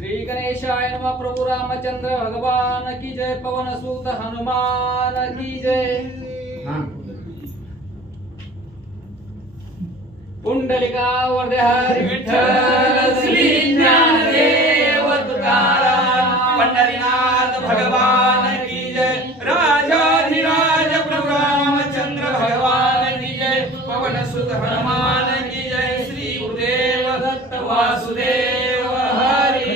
श्री गणेशाय नमः। प्रभु रामचंद्र भगवान की जय। पवन सुत हनुमान की जय। पुंडलिका वरदे हरी विठ्ठल श्री ज्ञानदेव तुकाराम पंढरीनाथ भगवान की जय। राजाधिराज प्रभु रामचंद्र भगवान की जय। पवन सुत हनुमान की जय। श्री गुरुदेव दत्त वासुदेव हरी।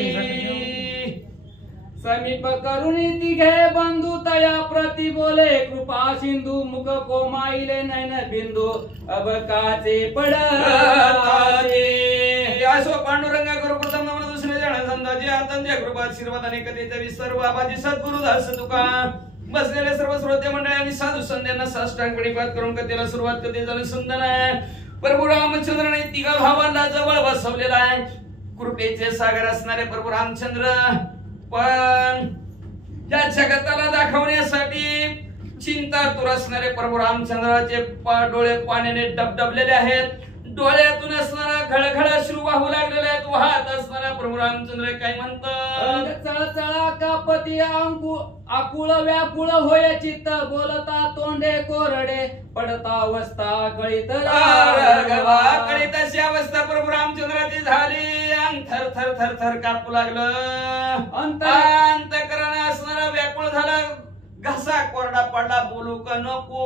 समीप करुणी तिघे बंधु तया प्रति बोले कृपा सिंधु मुख कोमाईले नयन बिंदू अब काचे पडताचे। असो पांडुरंगा गुरु प्रथम नमन दुसरे जण संताजी आतंत्य कृपा आशीर्वाद आणि कधीतरी सर्व आबाजी सद्गुरु दास तुका बसलेले सर्व श्रोते मंडळांनी साधू संध्यांना साष्टांग प्रणिपात करून कथेला सुरुवात कधी झाली सुंदर आहे। प्रभू रामचंद्राने तिघा भावांना जवळ बसवलेला आहे। कृपेचे सागर असणारे प्रभू रामचंद्र पण या जगताला दाखवण्यासाठी चिंता दूर असणारे प्रभू रामचंद्राचे डोळे पाण्याने डबडबलेले आहेत। डोळ्यातून असणारा घळघळ अश्रू वाहू लागलेले आहेत। वाहत असणारा प्रभू रामचंद्र काय म्हणतात? चळचळा कापती आकुळ व्याकुळ होय चित्त बोलता तोंडे कोरडे पडता अवस्था कळीत कळीत अशी अवस्था प्रभू रामचंद्राची झाली। अंग थर थर थर थर कापू लागलं। अंतःकरण असणारा व्याकुळ झाला। घसा कोरडा पडला बोलू का नको।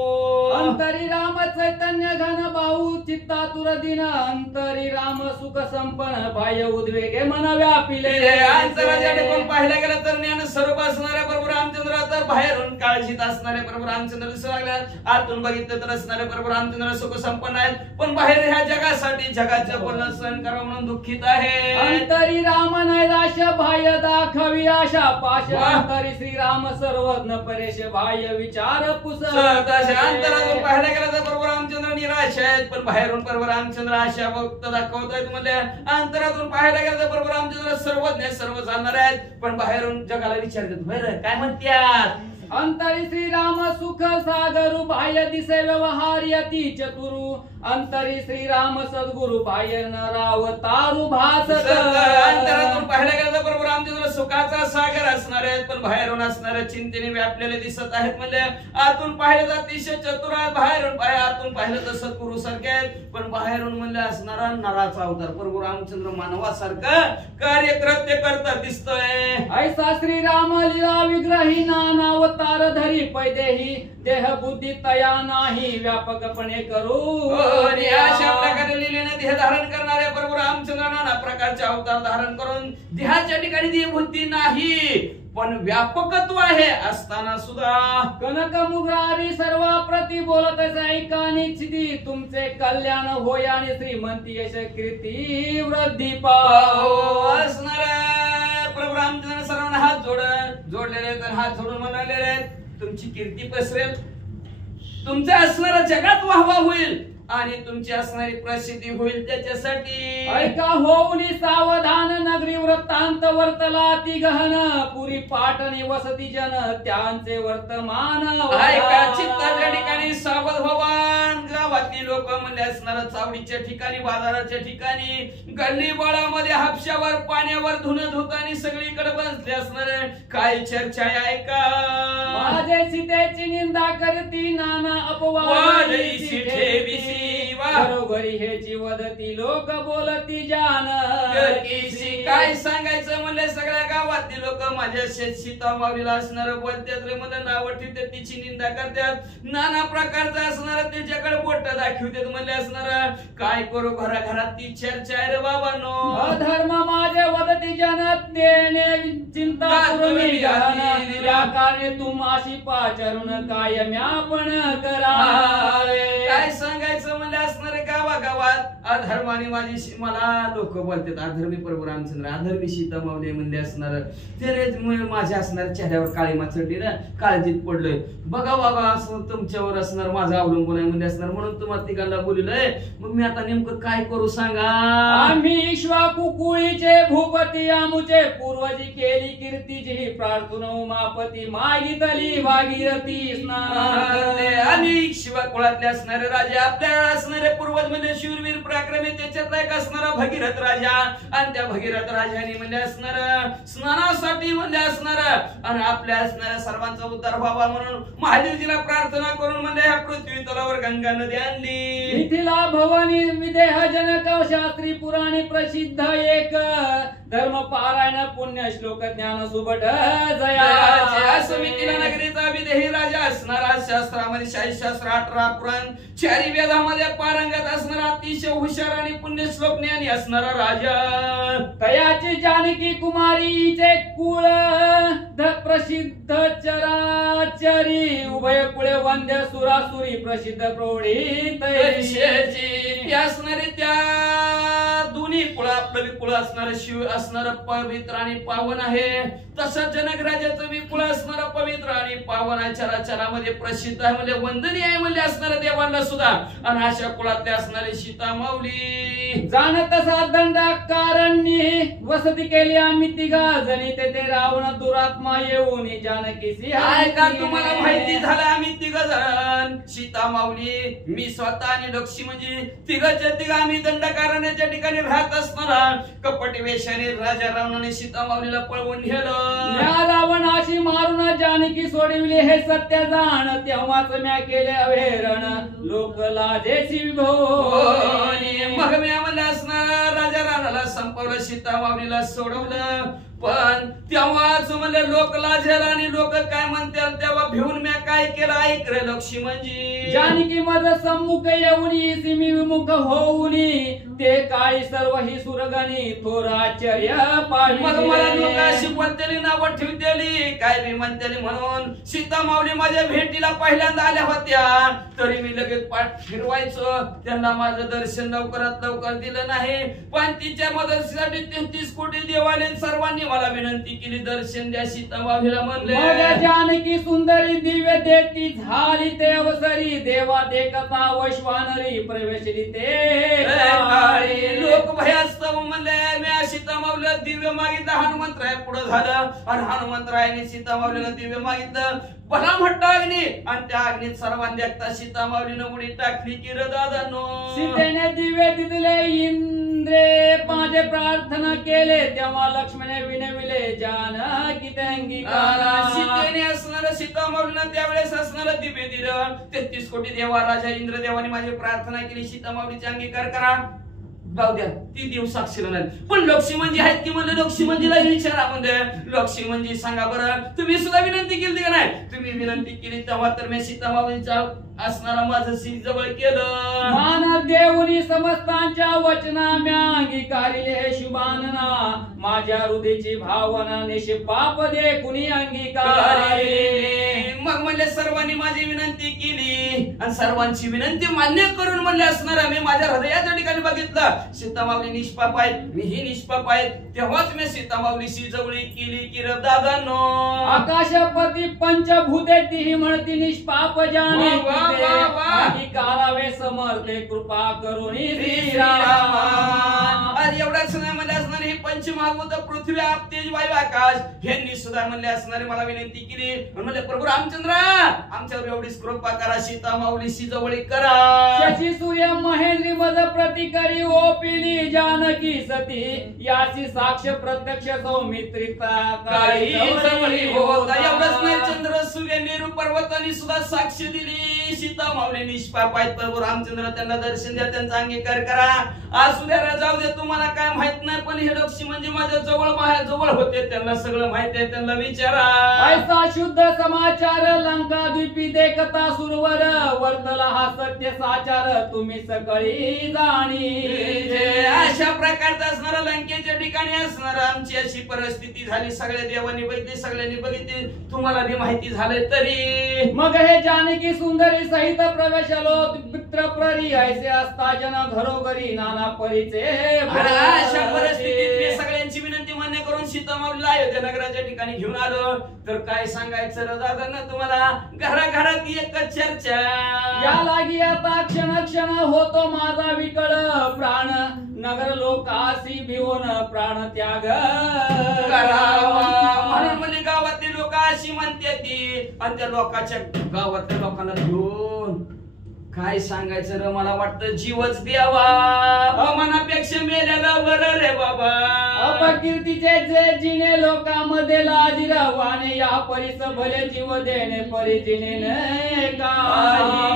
अंतरी राम चैतन्य घन बाहू चित्ता तुर दिन अंतरी राम सुख संपन्न बाह्य उद्वेगे मन व्यापिले। अंतराच्या कोण पाहिलं गेलं तर ज्ञान स्वरूप असणारे प्रभू रामचंद्र तर बाहेरून काळजीत असणारे प्रभू रामचंद्र दिसू लागले। आतून बघितलं तर असणारे प्रभू रामचंद्र सुख संपन्न आहेत पण बाहेर ह्या जगासाठी जगाचं बोलणं सहन करावं म्हणून दुःखित आहे। अंतरी राम नैराश्य बाह्य दाखवी आशा पाश अंतरी श्रीराम सर्वज्ञ परेश बाह्य विचार पुस। अंतरातून पाहायला गेलं तर प्रभू रामचंद्र निराश आहेत पण बाहेरून प्रभू रामचंद्र आशा भक्त दाखवत आहेत। म्हणजे अंतरातून पाहायला गेलं तर प्रभू रामचंद्र सर्वज्ञ सर्व जाणणार आहेत पण बाहेरून जगाला विचारतात बरं काय म्हणतात? अंतरी श्रीराम सुख सागरु बाह्य दिसे व्यवहार्यती चतुरु अंतरी श्रीराम सद्गुरु बाह्य नरावतारु भासत। अंतरातून पाहायला गेलं तर प्रभू रामचंद्र सुखाचा सागर असणार आहेत पण बाहेरून असणाऱ्या चिंतेने व्यापलेले दिसत आहेत। म्हणजे आतून पाहिलं तर अतिशय चतुर आहेत बाहेरून आतून पाहिलं तर सद्गुरु सारखे आहेत पण बाहेरून म्हणजे असणारा नराचा अवतार प्रभू रामचंद्र मानवासारखं कार्य कृत्य करता दिसतोय। ऐसा श्रीराम लीला विग्रही नाना अवतार धरी पैदेही देह बुद्धी तया नाही व्यापकपणे करू। अशा प्रकारे लिहिलेने देह धारण करणाऱ्या प्रभू रामचंद्र नाना प्रकारचे अवतार धारण करून देहाच्या ठिकाणी देह बुद्धी नाही पण व्यापकत्व आहे असताना सुद्धा कनक मुरारी सर्व प्रति बोलत ऐकानी चिती तुमचे कल्याण होय आणि श्रीमंती यश कीर्ती वृद्धी पाहो। असणाऱ्या प्रभू रामचंद्र सर्वांना हात जोडलेले तर हात जोडून म्हणालेले तुमची कीर्ती पसरेल तुमच्या असणारा जगात वाहवा होईल आणि तुमची असणारी प्रसिद्धी होईल त्याच्यासाठी ऐका होऊनी सावधान नगरी वृत्तांत वर्तला ती गहन पुरी पाटणी वसती जन त्यांचे वर्तमान ऐका चित्ताच्या ठिकाणी सावध भवान गावातील लोक म्हणजे असणारा चावडीच्या ठिकाणी बाजाराच्या ठिकाणी गल्ली बोळामध्ये हापशावर पाण्यावर धुणं धुतानी सगळीकडे बसले असणारे काय चर्चा आहे ऐका। माझे सीतेची निंदा करती नाना अपवाद घरोघरी हेची वदती लोक बोलती जान काय सांगायचं म्हणले सगळ्या गावातील लोक माझ्या सीता माऊलीला असणार बोलतात रे मला नाव ठेवतात तिची निंदा करतात नाना प्रकारचा असणार त्याच्याकडे बोट दाखवतात म्हणले असणार काय करू घराघरात ती चर्चा आहे रे बाबांनो। अधर्म माझे वदती जन देणे चिंता करून या कार्य तुमाशी पाचरून कायम आपण करावे। काय सांगायचं म्हणले असणारे गावागावात अधर्माने माझी मला लोक बोलतात अधर्मी प्रभू रामचंद्र अधर्मी सीता माऊली म्हणले असणार त्याने माझ्या असणार चेहऱ्यावर काळीमा चढली ना काळजीत पडलोय बघा बाबा असं तुमच्यावर असणार माझं अवलंबून आहे म्हणजे असणार म्हणून तुम्हाला तिघांना बोललोय मग मी आता नेमकं काय करू सांगा। आम्ही इक्ष्वाकु कुळीचे भूपती आमुचे पूर्वजी केली कीर्ती जी प्रार्थना उमापती मागितली भागीरथी स्नान आम्ही इक्ष्वा कुळातले असणारे राजे आपल्या असणारे पूर्वज म्हणजे शूरवीर पराक्रमी त्याच्यातला एक असणारा भगीरथ राजा आणि त्या भगीरथ राजाने म्हणजे असणार स्नानासाठी म्हणजे असणार आणि आपल्या असणाऱ्या सर्वांचा उद्धार व्हावा म्हणून महादेवजीला प्रार्थना करून म्हणजे ह्या पृथ्वी तलावर गंगा नदी आणली. मिथिला भवानी विदेह जनक शास्त्री पुराणी प्रसिद्ध एक धर्म पारायण पुण्य श्लोक ज्ञान सुबट जया. मिथिला नगरीचा विदेही राजा असणारा शास्त्रामध्ये 40 शास्त्र 18 पुराण 4 वेदामध्ये पारंगत असणारा अतिशय हुशार आणि पुण्य श्लोक ज्ञानी असणारा राजा. तयाची जानकी कुमारीचे कुळ प्रसिद्ध चराचरी उभय कुळे वंद्य सुरासुरी प्रसिद्ध प्रौढी तैशेची असणारे त्या दोन्ही कुळ आपलं कुळ असणार शिव असणार पवित्र आणि पावन आहे. तसंच जनक राजाचं विकुळ असणार पवित्र आणि पावन आहे. चराचरामध्ये प्रसिद्ध आहे म्हणजे वंदनीय आहे म्हणजे असणाऱ्या देवांना सुद्धा. आणि अशा कुळातले असणारे सीता माऊली जाणत तसा दंडाकारण्य वसती केली आम्ही तिघा जणी तेथे रावण दुरात्मा येऊन जानकी का तुम्हाला माहिती झालं आम्ही तिघ जण सीता माऊली मी स्वतः आणि लक्ष्मी म्हणजे तिघच्या तिघ आम्ही दंडकारण्याच्या ठिकाणी राहत असणारा कपटी वेशाने राजा रावणाने सीता माऊलीला पळवून नेलं. रावणाशी मारून जानकी सोडविले हे सत्य जाण तेव्हाच म्या केले अवेरण लोक लाजेची विभोनी. मग म्या म्हणलं असणार राजा रावणाला संपवलं सीता माऊलीला सोडवलं. पण तेव्हाच म्हणजे लोक लाजेल आणि लोक काय म्हणतील तेव्हा भिवून म्या काय केलं ऐक रे लक्ष्मी म्हणजे जानकी मज सम्मुख येऊन सिमी विमुख होऊन ते काळी सर्व ही सुरगणी थोराचर्य पाहिजे. मग मला लोक अशी बोलतेली नावं ठेवतेली काय बी म्हणतेली म्हणून सीता माऊली माझ्या भेटीला पहिल्यांदा आल्या होत्या तरी मी लगेच पाठ फिरवायचो. त्यांना माझं दर्शन लवकरात लवकर दिलं नाही. पण तिच्या मदतीसाठी 33 कोटी देवाने सर्वांनी मला विनंती केली दर्शन द्या सीता माऊलीला म्हणले. जानकी सुंदरी दिव्य देती झाली ते अवसरी देवा देखता वैश्वानरी प्रवेशली ते लोक भयास्तव म्हणले मी सीता माऊलीला दिव्य मागितलं. हनुमंतराय पुढे झालं आणि हनुमंतरायाने सीता माऊलीला दिव्य मागितलं. भला म्हटलं अग्नी आणि त्या अग्नीत सर्वांनी देखता सीता माऊलीनं उडी टाकली की दादानो सीतेने दिवे दिले इंद्रे माझे प्रार्थना केले तेव्हा लक्ष्मणे विनविले जानकी अंगीकारा. सीतेने असणारं सीता माऊलीनं त्यावेळेस असणारं दिवे दिलं. 33 कोटी देवा राजा इंद्रदेवाने माझी प्रार्थना केली सीता माऊलीचे अंगीकार करा. जाऊ द्या ती देव साक्षीला नाही पण लक्ष्मी म्हणजे आहेत की म्हणलं लक्ष्मी म्हणजेला विचारा म्हणजे लक्ष्मी म्हणजे सांगा बरं तुम्ही सुद्धा विनंती केली का नाही. तुम्ही विनंती केली तेव्हा तर मी सीता माऊलीचा असणारा माझं सी जवळ केलं. मान देऊनी समस्तांच्या वचना म्या अंगीकारिले हे शुभानना माझ्या हृदयाची भावना निष्पाप दे कुणी अंगीकारिले. मग म्हणले सर्वांनी माझी विनंती केली आणि सर्वांची विनंती मान्य करून म्हणले असणार मी माझ्या हृदयाच्या ठिकाणी बघितलं सीता माऊली निष्पाप आहेत मीही निष्पाप आहेत. तेव्हाच मी सीता माऊलीशी जवळी केली की दादानो आकाशपती पंचभूते तीही म्हणती निष्पाप जाणे अंगीकारावे समर्थे कृपा करून श्रीराम. आणि एवढाच नाही म्हणले असणारे ही पंचमहाभूत पृथ्वी आप तेज वायू आकाश यांनी सुद्धा म्हणले असणारे मला विनंती केली म्हणले प्रभू रामचंद्र आमच्यावर एवढीच कृपा करा सीता माऊलीशी जवळी करा. शशी सूर्य महेंद्री मज प्रतिकरी ओपिली जानकी सती याची साक्ष प्रत्यक्ष सौमित्रिता काही जवळी होता. एवढंच नाही चंद्र सूर्य मेरू पर्वतांनी सुद्धा साक्ष दिली सीता माऊली निष्पाप आहेत. प्रभू रामचंद्र त्यांना दर्शन द्या त्यांचा अंगीकार करा. असू द्या जाऊ दे तुम्हाला काय माहित नाही पण हे लक्ष्मी म्हणजे माझ्या जवळ होते त्यांना सगळं माहित आहे त्यांना विचारा. ऐसा शुद्ध समाचार लंका द्वीपी देखता सुरवर वर्तला हा सत्य साचार तुम्ही सकाळी जाणी. अशा प्रकारचा असणारा लंकेच्या ठिकाणी असणार आमची अशी परिस्थिती झाली. सगळ्या देवांनी बघितली सगळ्यांनी बघितली तुम्हाला बी माहिती झाले तरी. मग हे जानकी सुंदरी सहित प्रवेशलो मित्र प्ररी ऐसे असता जन घरोघरी नाना परीचे. अशा परिस्थितीत मी सगळ्यांची विनंती मान्य करून सीता माऊलीला अयोध्या नगराच्या ठिकाणी घेऊन आलो. तर काय सांगायचं दादा तुम्हाला घराघरात एकच चर्चा या लागी आता क्षण क्षण होतो माझा विकळ प्राण नगर लोकासी भिवून प्राण त्याग करावा. म्हणून म्हणजे गावातली लोक अशी म्हणते ती आणि त्या लोकांच्या गावातल्या लोकांना घेऊन काय सांगायचं रे, मला वाटतं जीवच द्यावा मनापेक्षा मेल्याला बरं रे बाबा. अपकीर्तीचे जे जिने लोकांमध्ये लाजिरवाने या परीस भले जीव देणे परिजिने काही.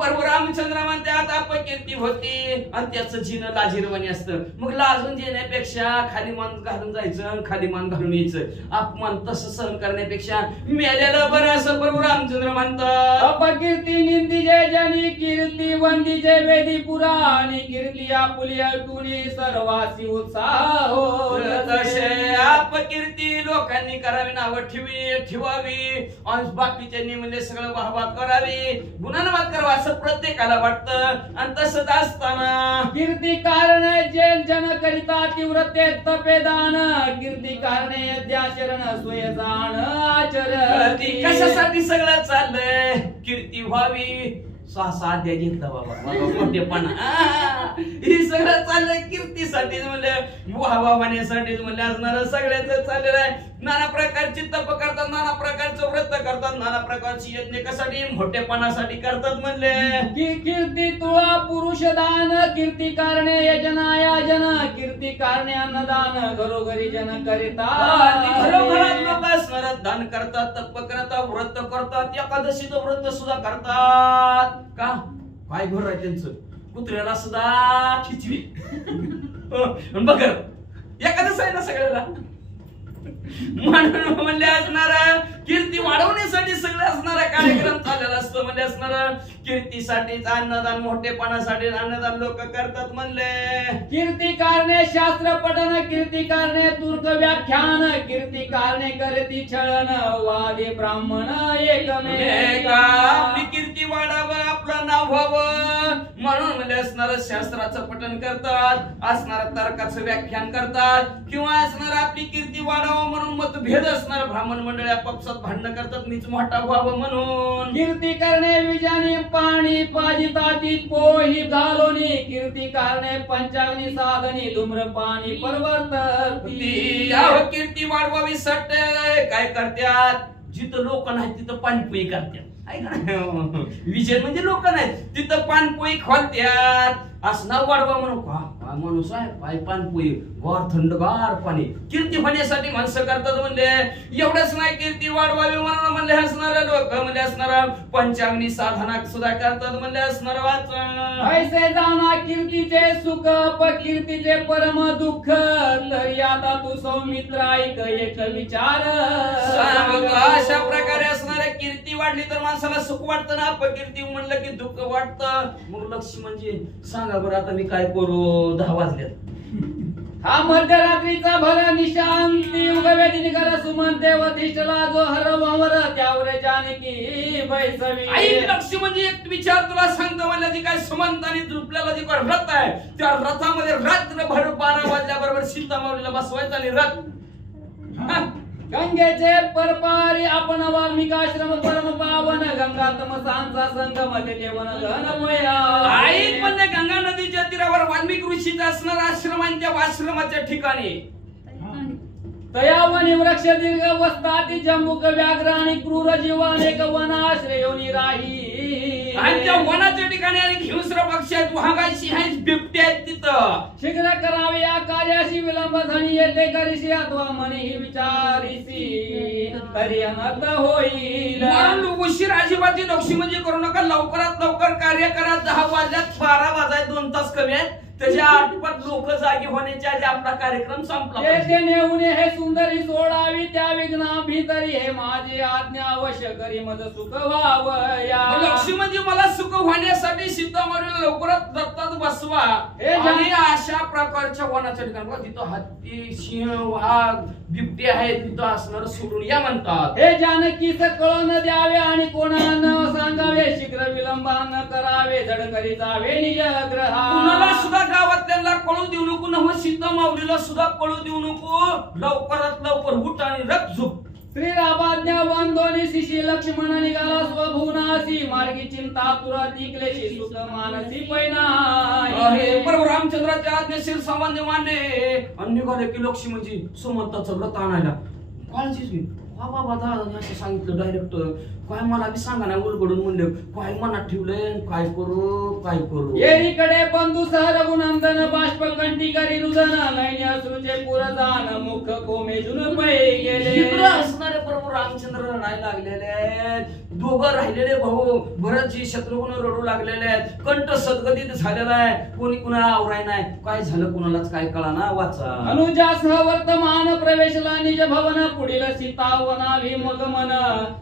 प्रभू रामचंद्र म्हणतात अपकीर्ती होती आणि त्याचं जिनं लाजिरवाणी असतं. मग लाजून देण्यापेक्षा खाली मान घालून जायचं, खाली मान घालून यायचं. अपमान तसं सहन करण्यापेक्षा मेलेलं बरं असं प्रभू रामचंद्र म्हणतात. अपकीर्ती निंदीजे जनी कीर्ती वंदीजे वेदी पुराणी कीर्ती आपुली अटुनी सर्वासी उत्साह होय. तसे अपकीर्ती लोकांनी करावी, नावं ठेवावी आणि बाकीच्यांनी म्हणजे सगळं वाहवा करावी, गुणानुवाद करावा असं प्रत्येकाला वाटतं. आणि तसंच असताना कीर्ती कारणे जे जन करिता तीव्रते तपेदान कीर्ती कारणे यद्याचरण सोय जाण आचरती. कशासाठी सगळं चाललंय? कीर्ती व्हावी. 6 अध्याय घेतला बाबा मोठेपणा. ही सगळं चाललंय कीर्तीसाठीच म्हणले, वाहवाण्यासाठीच म्हणले असणार. सगळ्याच चाललेलं आहे. नाना प्रकारची तप करतात, नाना प्रकारचं व्रत करतात, नाना प्रकारची यज्ञ कशासाठी? मोठेपणासाठी करतात म्हणले. कीर्ती तुळा पुरुष दान कीर्ती कारणे यजनायाजन कीर्ती कारणे अन्नदान घरोघरी जन करिता. घरोघरात लोक असणार दान करतात, तप करतात, व्रत करतात, एकादशीचं व्रत सुद्धा करतात. का काय घर आहे त्यांचं? कुत्र्याला सुद्धा खिचवी बघ एखादं आहे ना सगळ्याला. म्हणून म्हणले असणार कीर्ती वाढवण्यासाठी सगळं असणारा कार्यक्रम चाललेला असतो. म्हणजे असणार कीर्तीसाठीच अन्नदान, मोठेपणासाठी अन्नदान लोक करतात म्हणले. कीर्ती कारणे शास्त्र पठन कीर्ती कारणे तुर्क व्याख्यान कीर्ती कारणे करती छळन वादी ब्राह्मण एकमेक. आपली कीर्ती वाढावं, आपलं नाव व्हावं म्हणून म्हणजे असणार शास्त्राचं पठन करतात, असणार तर्काचं व्याख्यान करतात, किंवा असणार आपली कीर्ती वाढावं म्हणून मतभेद असणार ब्राह्मण मंडळी पक्षात भांडण करतात, मीच मोठा व्हावं म्हणून. कीर्ती करणे विजानी पाणी पाजिताती पोही घालोनी कीर्ती करणे पंचाग्नी साधनी धूम्रपानी परवर्तती. कीर्ती वाढवावी सट काय करतात? जिथं लोक नाही तिथं पाणपोई करतात. विजय म्हणजे लोक नाहीत तिथं पानपोई खोलत्यात. असणार वाढवा म्हणून का माणूस आहे पाय पानपोई गार थंडगार पाणी. कीर्ती होण्यासाठी माणसं करतात म्हणले. एवढंच नाही, कीर्ती वाढवावी म्हणून म्हणले असणारे लोक म्हणजे असणार पंचाग्नी साधना सुद्धा करतात म्हणले असणार. वाचा ऐसे जाना कीर्तीचे सुख कीर्तीचे परम दुःख तरी आता तू सौमित्र ऐक एक विचार. अशा प्रकारे असणारे कीर्ती वाढली तर माणसाला सुख वाटतं ना, अपकीर्ती म्हणलं की दुःख वाटतं. मग लक्ष म्हणजे सांगा बरं आता मी काय करू? 10 वाजल्यात. हा मध्यरात्रीचा भर निशांती उगवेदी निघाला सुमन देव दिष्टला जो हरवावर त्यावर जानकी बैसवी. आई लक्ष म्हणजे एक विचार तुला सांगतो मला, जी काय सुमंत आणि झोपल्याला जी काय रथ आहे त्या रथामध्ये रात्रभर 12 वाजल्याबरोबर सीतामाऊलीला बसवायचं आणि रथ गंगेचे परपारी आपण वाल्मिकाश्रम परम पावन गंगातम सांचा संगम देवन घनमया. आई म्हणजे गंगा नदीच्या तीरावर वाल्मिक ऋषीचा असणारा आश्रम आणि त्या आश्रमाच्या ठिकाणी तयावनी वृक्ष दीर्घ वस्ताती जम्बुक व्याघ्र आणि क्रूर जीवानेक वनाश्रयोनी राही. आणि त्या वनाच्या ठिकाणी आणि हिंस्र पक्षी आहेत, वाघाची सिंह आहेत, बिबटे आहेत तिथं. शीघ्र करावे या कार्याशी विलंब झाली येते करीशी अथवा मनीही विचारीसी तरी अनर्थ होईल. म्हणून उशीर अजिबात लक्ष्मी म्हणजे करू नका. लवकरात लवकर कार्य करा. 10 वाजल्यात 12 वाजाय 2 तास कमी आहेत. त्याच्या आठवत लोक जागी होण्याच्या आधी आपला कार्यक्रम संपला. येथे नेऊन हे सुंदरी सोडावी त्या विघ्ना भीतरी हे माझी आज्ञा अवश्य करी मज सुख व्हावं या. लक्ष्मी म्हणजे मला सुख होण्यासाठी सीतामाऊलीला लवकरात दत्तात बसवा. आणि अशा प्रकारच्या वनाच्या ठिकाणी तिथं हत्ती, सिंह, वाघ, बिबटे आहेत तिथं असणार सोडून या म्हणतात. हे जानकीच कळून द्यावे आणि कोणाला न सांगावे. शीघ्र विलंब न करावे. धड करी जावे निज ग्रहा. सुद्धा गावातल्याला कळू देऊ नको. नव सीतामाऊलीला सुद्धा कळू देऊ नको. लवकरात लवकर उठ आणि रथ झोप. श्रीरामाज्ञा वंदोनी शिशी लक्ष्मण निघाला स्वभुनासी मार्गी चिंता तुराती क्लेशी सुख मानसी पैना. प्रभू रामचंद्राच्या आज्ञेशीर संबंध मांडले आणि निघाले की लक्ष्मी म्हणजे सुमंताचं व्रत आणायला. काळजीच हा बाबा दादाने असं सांगितलं डायरेक्ट, काय मला बी सांगा ना उलगडून म्हणले, काय मनात ठेवलंय, काय करू येरीकडे बंधू सह रघुनंदन बाष्प कंठी करी रुदन नैनी अश्रूचे पुरदान मुख कोमेजून पै गेले. इकडं असणारे प्रभू रामचंद्र नाही लागलेले आहेत, दोघं राहिलेले भाऊ भरतजी शत्रुघ्न रडू लागलेले आहेत, कंठ सद्गतीत झालेला आहे, कोणी कुणाला आवराय नाही, काय झालं कुणालाच काय कळाना. वाचा. अनुजासह वर्तमान प्रवेशला निज भवन पुढील सीतावनाली मगमन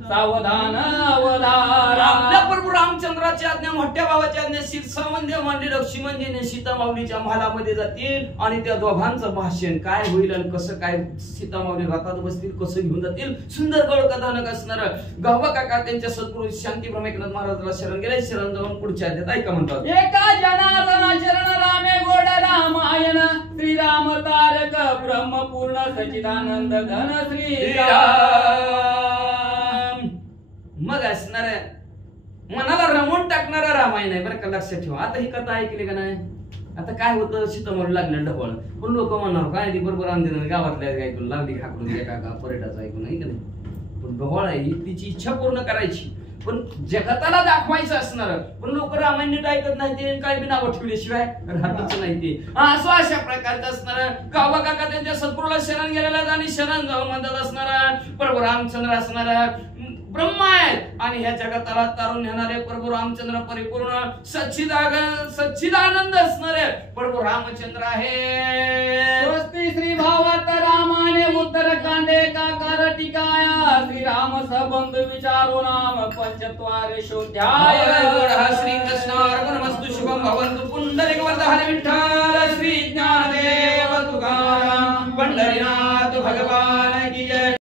सावधान अवधारा. आपल्या प्रभू रामचंद्राची आज्ञा, मोठ्या भावाची आज्ञा, सीतामध्ये मांडली लक्ष्मणजीने सीता माऊलीच्या महालामध्ये जातील आणि त्या दोघांचं भाषण काय होईल आणि कसं काय सीता माऊली रथात बसतील, कसं घेऊन जातील, सुंदर गळ कथानक असणार. गावा काका त्यांच्या सद्गुरू शांती ब्रह्मेकनाथ महाराजाला शरण गेले, शरण जाऊन पुढच्या अध्यायात ऐका म्हणतात. एका जनार्दना शरण रामे गोड रामायण श्रीराम तारक ब्रह्मपूर्ण सचिदानंद घन श्रीराम. मग असणार मनाला रमवून टाकणारा रामायण आहे बरं का, लक्षात ठेवा. आता ही कथा ऐकली का नाही? आता काय होतं, सीतामाऊली लागलं ढवळ, पण लोक म्हणणार काय ती बरोबर आमच्या गावातल्या ऐकून लावली हाकलून घ्या काका पर्यटाचं ऐकून, ऐक नाही. पण ढवळ आहे ही तिची इच्छा पूर्ण करायची, पण जगताला दाखवायचं असणार. पण लोक रामायण नीट ऐकत नाही ते, काय बी नावं ठेवल्याशिवाय राहतच नाही ते. असं अशा प्रकारचं असणार. गावा काका त्यांच्या सद्गुरूला शरण गेलेला आणि शरण जाऊन म्हणतात असणारा प्रभू रामचंद्र असणारा ब्रह्मा आहेत आणि ह्या जगताला तारून नेणारे प्रभू रामचंद्र परिपूर्ण सच्चिदानंद असणारे प्रभू रामचंद्र आहे. स्वस्ती श्री भावात रामाने उत्तर कांडे काकार टिकाया श्रीराम सबंध विचारो नाम पंचत्वार शोध्याय. श्री कृष्णार्पणमस्तु. शुभम भवन्तु. पुंडलिक वरदहरि विठ्ठल. श्री ज्ञानदेव तुकाराम पंढरीनाथ भगवान